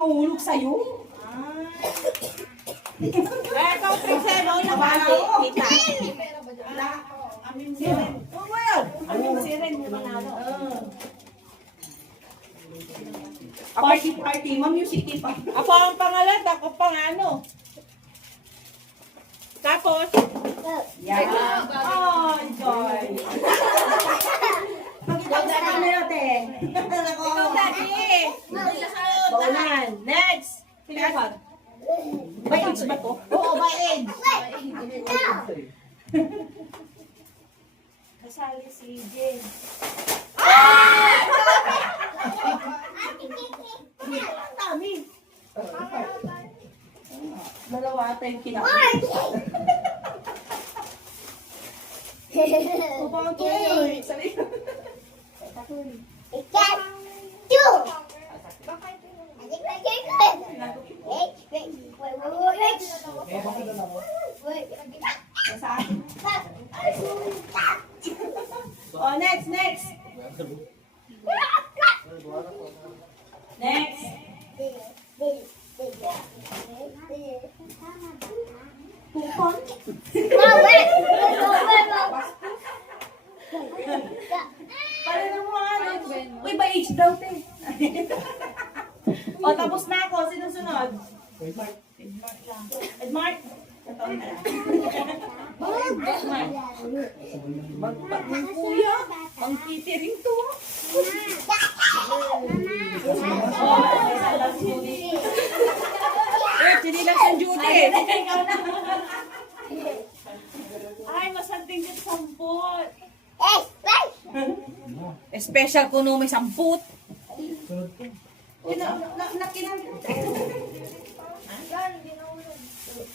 Mahulog sa'yo. Eh, ikaw, Prinselo, nabati. Kita. Amin siren. Oh, well. Amin siren yung manalo. Party. Music pa. Ako ang pangalan, ako pang ano. Tapos, Yan. Oh, joy. Pakita ko sa camera, te. ikaw dati. Baunan. Next. Pinapan. By age ba to? Oo, by age. Kasali si Jane. Ang dami. Dalawa ata yung kinakain. Kupang ko yun. Sali. Oh, next. Next. Kupang. Para na mo ano. Uy, by age daw, te. O, tapos na ako. Sino sunod? Edmart. Ito na lang. Edmart. Magpag ng kuya. Ang catering to. Eh, chinilang sa Judy. Ikaw na. Ay, masanting yung samput. Special kuno may samput. Nakinang.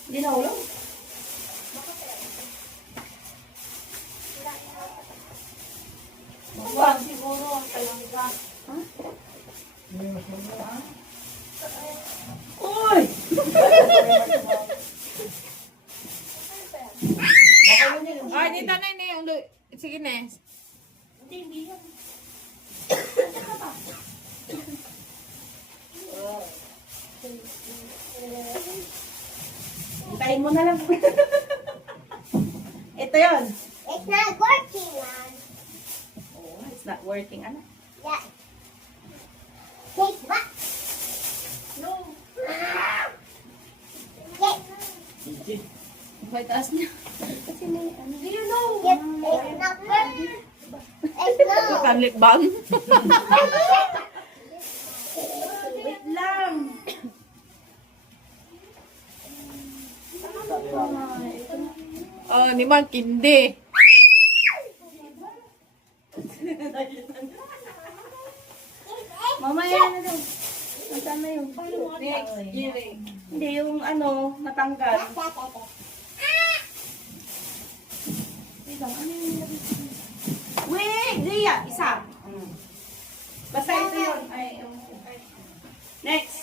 Hindi na ulo? Wag siguro ang talangga. Uy! Ay, dito na yun. Sige na. Hindi yan. Hintayin mo na lang. Ito yun. It's not working, Mom. Oh, it's not working. Ano? Yeah. Take back. No. Get. May taas niya. Kasi may ano. Do you know? Get. It's not working. It's no. Kanlik bang? Wait lang. Oh, ni man kindi. Mamaya na daw. Nasaan na yun? Hindi, yung ano, natanggal. Wait lang, ano yung nilagay? Wait! Ria! Isa! Basta ito yun. Next!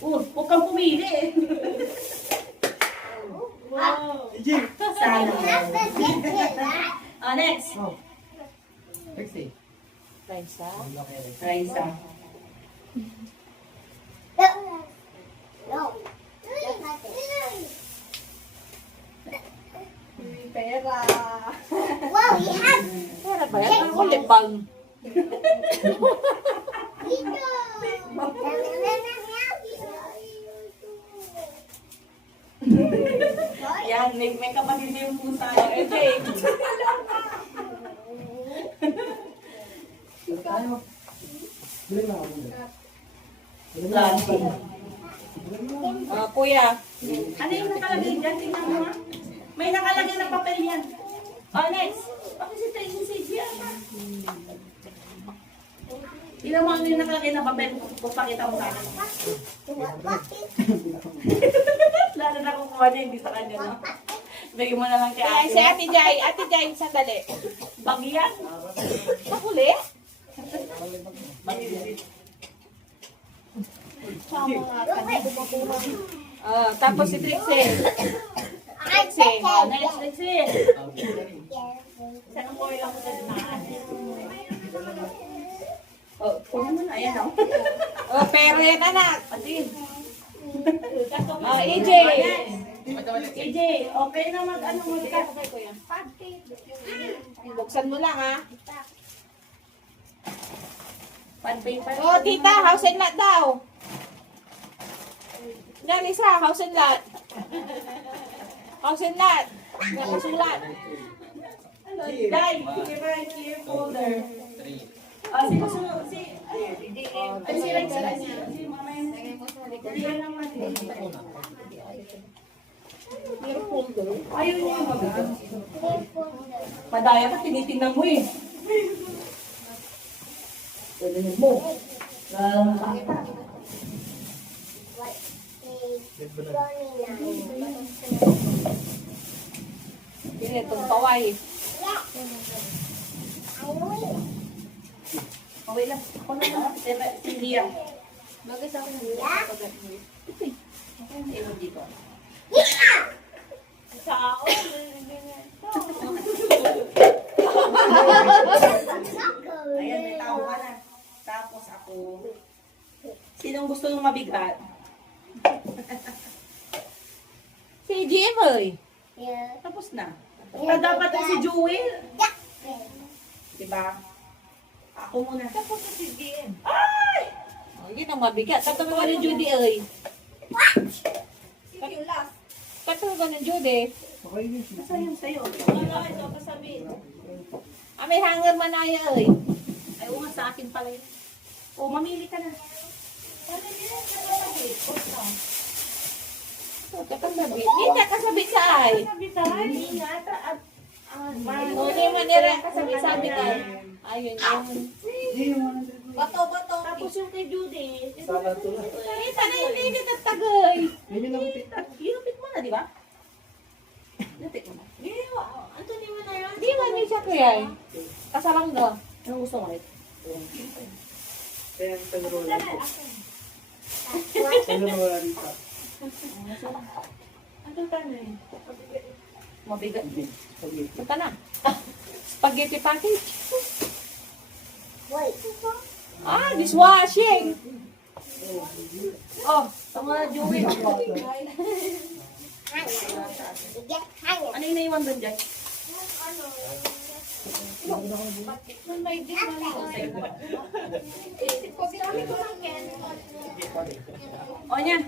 Huwag kang pumili eh. Wow! Sana. Next! Raisa. Raisa. No. Pera. Wow, we have Pera ba yan? Ano kulit bang? Yan, may kapatid na yung pusa. Okay. Planting. Kuya. Ano yung nakalagay dyan? Tingnan mo nga. May nakalagay na papel yan. Next. Bakit si Tracy si Gia? Ilan mo ano yung nakalagay na papel? Kung pakita mo sa akin. Lalo na kukuha niya, hindi sa kanya, no? Bigyan mo na lang kay Ay, si Ate Jai. Ate Jai, sandali. Bagyan. Pakuli? Tapos si Trixie. Trixie. Next, Trixie. Saan ang lang ko sa dinaan? Oh, kunin mo na. Ayan, oh. Oh, pero yan, anak. Patin. Oh, EJ. EJ, okay na mag-ano mo ka. Buksan mo lang, ha? Pan paper. Oh, tita, house and lot daw. Yan, isa, house and lot. House and lot. Nakasulat. Dai, give folder. Ah, si Rex, si Mama yun. Yan naman. Ayaw niya mag-ano. Padaya ka, tinitingnan mo eh. Ganun mo. Nakakata. Yan, itong paway. Okay lang. Ako na lang. Si Lia. Bagay sa akin. Ewan dito. Ayan, may tao ka na. Tapos ako. Sinong gusto nung mabigat? Si Jimmy. Tapos na. Ah, dapat si Jewel. Diba? Ako muna. Tapos na si Jim. Ay! Oh, yun ang mabigat. Tatawa ka ng Judy, ay. Tatawa ka ng Judy. Nasa yun sa'yo. Ah, may hanger man na ay. Ay, nga sa akin pala yun. O, mamili ka na. Katasabi. Hindi kasabi sa ay. Hindi nga. Hindi manira kasabi-sabi ka. Ayun yun. Bato. Tapos yung kay Judy. Kita na hindi kita tagay. Ilupit mo na, di ba? Ilupit mo na. Anthony mo na yun. Di man may siya kaya. Kasalang do. Anong gusto mo? Ano ka na eh? Mabigat. Punta na. Spaghetti package. Ah, dishwashing. Oh, tama na, Joey. Ano yung naiwan doon dyan? O niya.